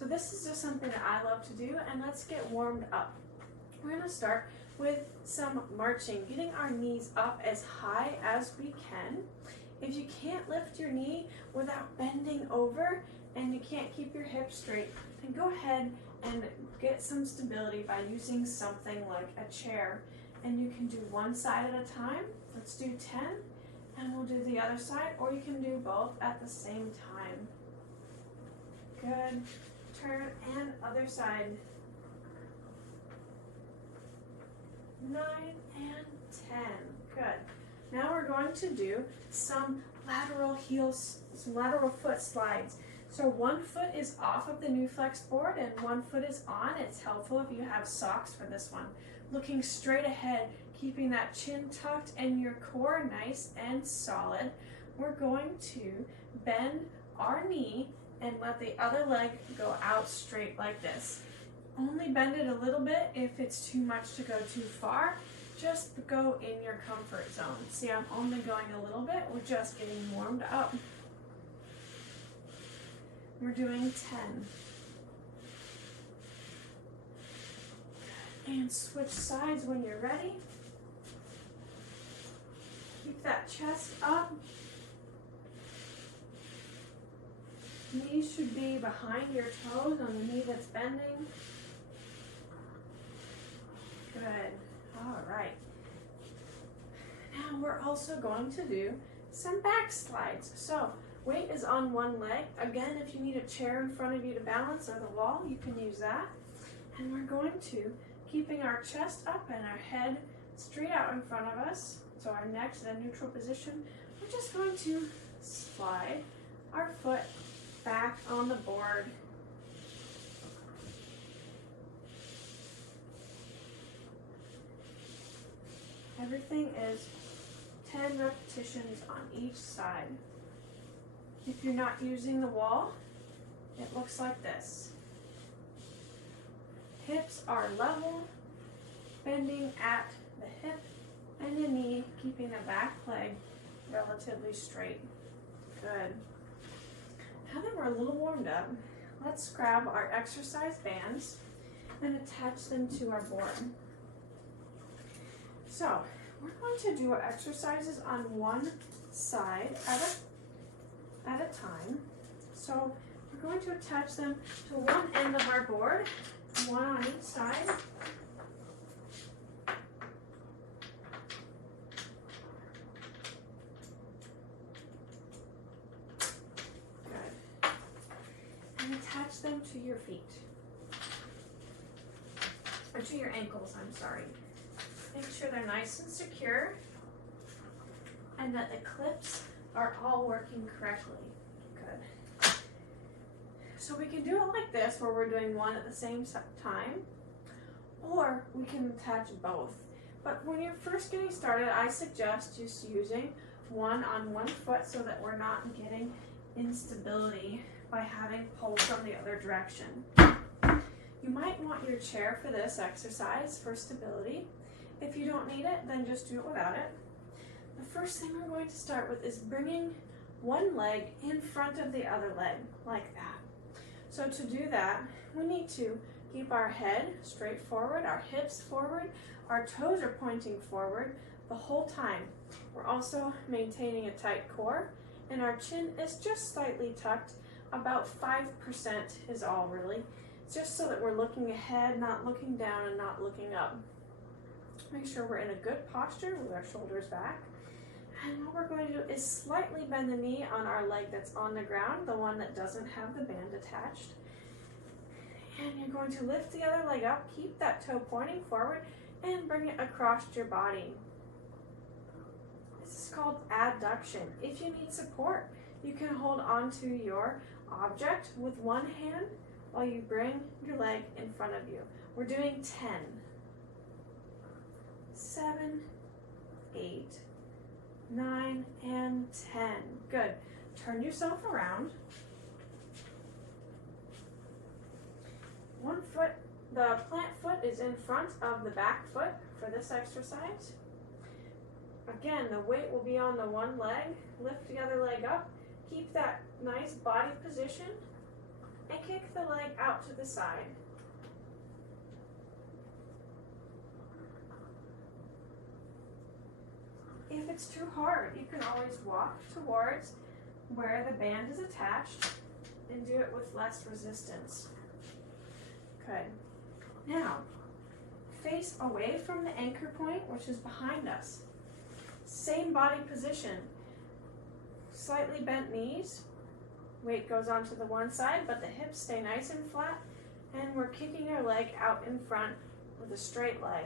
So this is just something that I love to do, and let's get warmed up. We're gonna start with some marching, getting our knees up as high as we can. If you can't lift your knee without bending over and you can't keep your hips straight, then go ahead and get some stability by using something like a chair. And you can do one side at a time. Let's do 10, and we'll do the other side, or you can do both at the same time. Good. Turn and other side. 9 and 10. Good. Now we're going to do some lateral foot slides. So one foot is off of the NouFlex board and one foot is on. It's helpful if you have socks for this one. Looking straight ahead, keeping that chin tucked and your core nice and solid. We're going to bend our knee and let the other leg go out straight like this. Only bend it a little bit if it's too much to go too far. Just go in your comfort zone. See, I'm only going a little bit. We're just getting warmed up. We're doing 10. And switch sides when you're ready. Keep that chest up. Knees should be behind your toes on the knee that's bending. Good. All right. Now we're also going to do some back slides. So weight is on one leg. Again, if you need a chair in front of you to balance or the wall, you can use that. And we're going to, keeping our chest up and our head straight out in front of us, so our neck's in a neutral position, we're just going to slide our foot back on the board. Everything is 10 repetitions on each side. If you're not using the wall, it looks like this. Hips are level, bending at the hip and the knee, keeping the back leg relatively straight. Good. Now that we're a little warmed up, let's grab our exercise bands and attach them to our board. So we're going to do our exercises on one side at a time. So we're going to attach them to one end of our board, one on each side. Good. And attach them to your feet. Or to your ankles, I'm sorry. Make sure they're nice and secure and that the clips are all working correctly. Good. So we can do it like this, where we're doing one at the same time, or we can attach both. But when you're first getting started, I suggest just using one on one foot so that we're not getting instability by having pull from the other direction. You might want your chair for this exercise for stability. If you don't need it, then just do it without it. The first thing we're going to start with is bringing one leg in front of the other leg, like that. So to do that, we need to keep our head straight forward, our hips forward, our toes are pointing forward the whole time. We're also maintaining a tight core, and our chin is just slightly tucked, about 5% is all really, just so that we're looking ahead, not looking down and not looking up. Make sure we're in a good posture with our shoulders back. And what we're going to do is slightly bend the knee on our leg that's on the ground, the one that doesn't have the band attached. And you're going to lift the other leg up, keep that toe pointing forward, and bring it across your body. This is called adduction. If you need support, you can hold on to your object with one hand while you bring your leg in front of you. We're doing 10. 7, 8, 9, and 10. Good. Turn yourself around. One foot, the plant foot is in front of the back foot for this exercise. Again, the weight will be on the one leg. Lift the other leg up. Keep that nice body position. and kick the leg out to the side. If it's too hard, you can always walk towards where the band is attached and do it with less resistance. Good. Now, face away from the anchor point, which is behind us. Same body position. Slightly bent knees. Weight goes onto the one side, but the hips stay nice and flat. And we're kicking our leg out in front with a straight leg.